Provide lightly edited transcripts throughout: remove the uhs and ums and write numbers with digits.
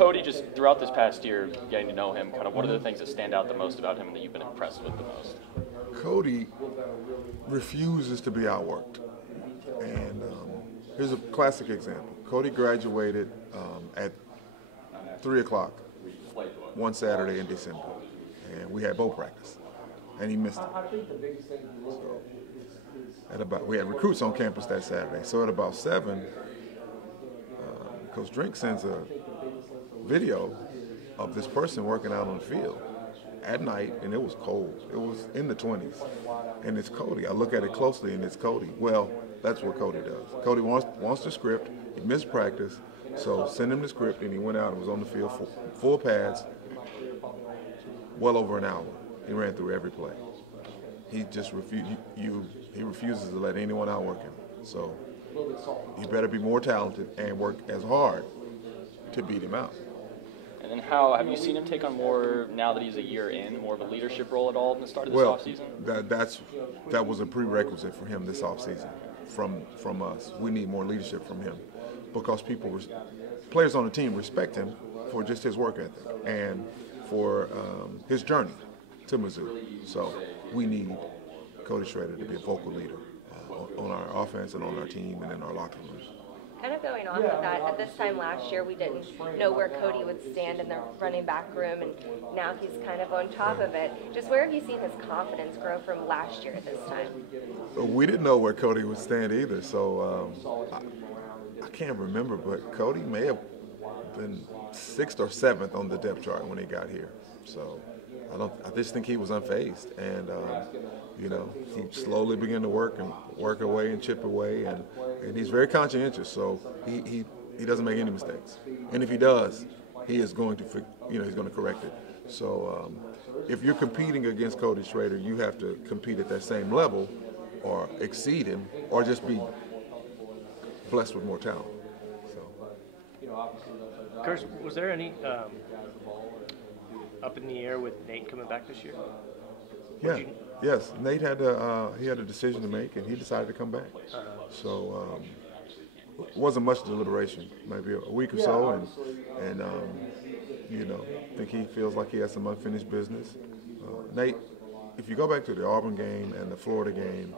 Cody, just throughout this past year, getting to know him, kind of what are the things that stand out the most about him and that you've been impressed with the most? Cody refuses to be outworked. And here's a classic example. Cody graduated at 3 o'clock one Saturday in December. And we had boat practice. And he missed it. So we had recruits on campus that Saturday. So at about 7, Coach Drink sends a video of this person working out on the field at night, and it was cold. It was in the 20s, and it's Cody. I look at it closely, and it's Cody. Well, that's what Cody does. Cody wants the script. He missed practice, so send him the script, and he went out and was on the field full pads, well over an hour. He ran through every play. He just he refuses to let anyone outwork him. So you better be more talented and work as hard to beat him out. And then how have you seen him take on more, now that he's a year in, more of a leadership role at all in the start of this offseason? That was a prerequisite for him this offseason from us. We need more leadership from him because players on the team respect him for just his work ethic and for his journey to Mizzou. So we need Cody Schrader to be a vocal leader on our offense and on our team and in our locker rooms. Kind of going on with that, at this time last year we didn't know where Cody would stand in the running back room, and now he's kind of on top of it. Just where have you seen his confidence grow from last year at this time? We didn't know where Cody would stand either, so I can't remember, but Cody may have been 6th or 7th on the depth chart when he got here. So I just think he was unfazed, and he slowly began to work away and chip away, and he's very conscientious. So he doesn't make any mistakes, and if he does, he is going to he's going to correct it. So if you're competing against Cody Schrader, you have to compete at that same level, or exceed him, or just be blessed with more talent. So, Curtis, was there any up in the air with Nate coming back this year? Yes. Nate had a decision to make, and he decided to come back. So it wasn't much deliberation, maybe a week or so, and I think he feels like he has some unfinished business. Nate, if you go back to the Auburn game and the Florida game,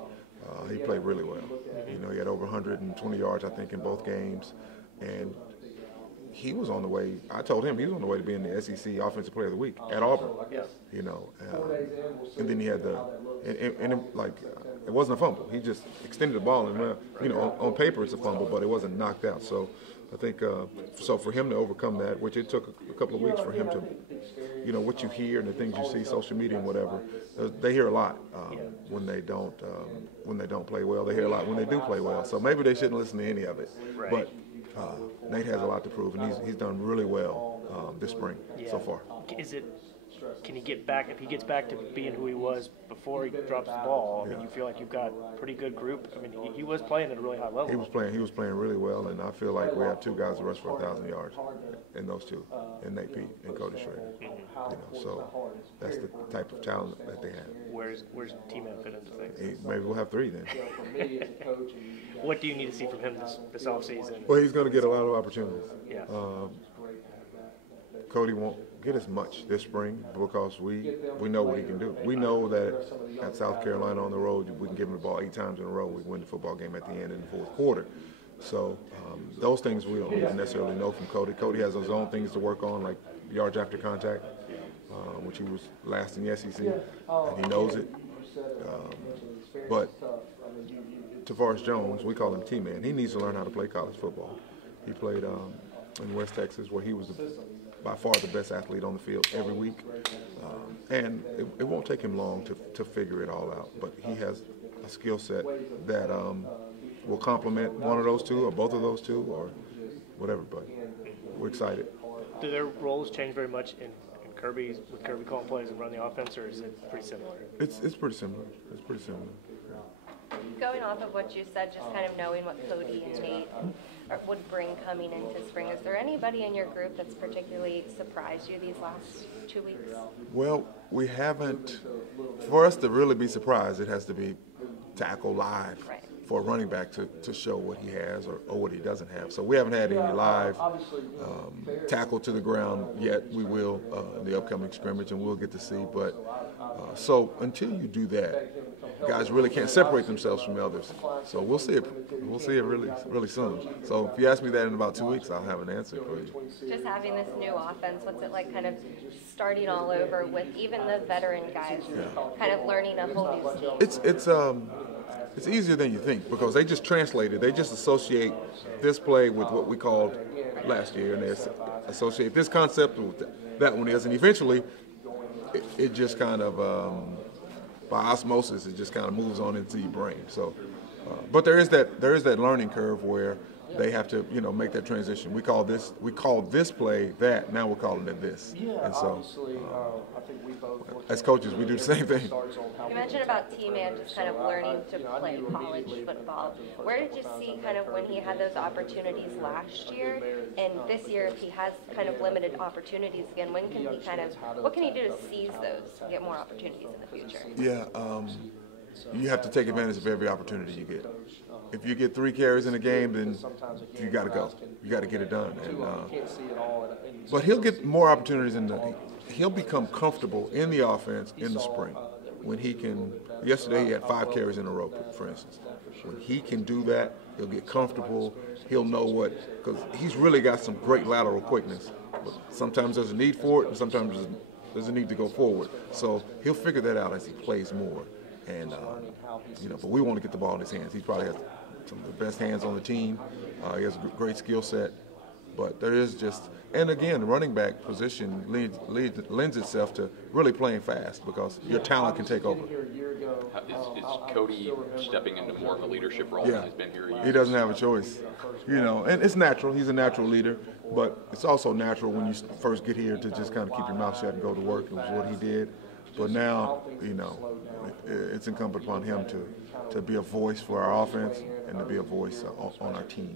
he played really well. He had over 120 yards, I think, in both games, and he was on the way. I told him he was on the way to being the SEC Offensive Player of the Week at Auburn. And then he had it wasn't a fumble. He just extended the ball, and on paper it's a fumble, but it wasn't knocked out. So I think so for him to overcome that, which it took a couple of weeks for him to, what you hear and the things you see, social media and whatever, they hear a lot when they don't play well. They hear a lot when they do play well. So maybe they shouldn't listen to any of it. Right. But Nate has a lot to prove, and he's done really well this spring so far. Can he get back, if he gets back to being who he was before he drops the ball? I mean, you feel like you've got a pretty good group. I mean, he was playing at a really high level. He was playing really well, and I feel like we have two guys that rush for 1,000 yards, in those two, in Nate Pete and Curtis Schrader. So that's the type of talent that they have. Where's T-Man fit into things? Maybe we'll have 3 then. What do you need to see from him this offseason? Well, he's going to get a lot of opportunities. Yeah. Cody won't get as much this spring because we know what he can do. We know that at South Carolina on the road, we can give him the ball 8 times in a row. We win the football game at the end in the 4th quarter. So those things we don't necessarily know from Cody. Cody has his own things to work on, like yards after contact, which he was last in the SEC, and he knows it. But Tavares Jones, we call him T-Man, he needs to learn how to play college football. He played in West Texas, where he was by far the best athlete on the field every week. And it won't take him long to figure it all out. But he has a skill set that will complement one of those two or both of those two or whatever. But we're excited. Do their roles change very much in Kirby, with Kirby calling plays and running the offense, or is it pretty similar? It's pretty similar. It's pretty similar. Going off of what you said, just kind of knowing what Cody and Nate would bring coming into spring, is there anybody in your group that's particularly surprised you these last 2 weeks? Well, we haven't. For us to really be surprised, it has to be tackle live for a running back to show what he has or what he doesn't have. So we haven't had any live tackle to the ground yet. We will in the upcoming scrimmage, and we'll get to see. But so until you do that, guys really can't separate themselves from the others. So we'll see it. We'll see it really soon. So if you ask me that in about 2 weeks, I'll have an answer for you. Just having this new offense, what's it like kind of starting all over with even the veteran guys, kind of learning a whole new scheme? It's easier than you think because they just translate it. They just associate this play with what we called last year, and they associate this concept with that one is, and eventually it just kind of by osmosis, it just kind of moves on into your brain. So, but there is that learning curve where they have to, make that transition. We call this play that. Now we're calling it this. And so, as coaches, we do the same thing. You mentioned about T-Man just kind of learning to play college football. Where did you see kind of when he had those opportunities last year, and this year if he has kind of limited opportunities again, what can he do to seize those and get more opportunities in the future? Yeah, you have to take advantage of every opportunity you get. If you get 3 carries in a game, then you got to go. You got to get it done. And, but he'll get more opportunities he'll become comfortable in the offense in the spring when he can. Yesterday he had 5 carries in a row, for instance. When he can do that, he'll get comfortable. He'll know because he's really got some great lateral quickness. But sometimes there's a need for it, and sometimes there's a need to go forward. So he'll figure that out as he plays more. And but we want to get the ball in his hands. He probably has some of the best hands on the team. He has a great skill set. But there is and again, the running back position lends itself to really playing fast because your talent can take over. Is Cody stepping into more of a leadership role than he's been here? He doesn't have a choice, and it's natural. He's a natural leader, but it's also natural when you first get here to just kind of keep your mouth shut and go to work. It was what he did. But now, it's incumbent upon him to be a voice for our offense and to be a voice on our team.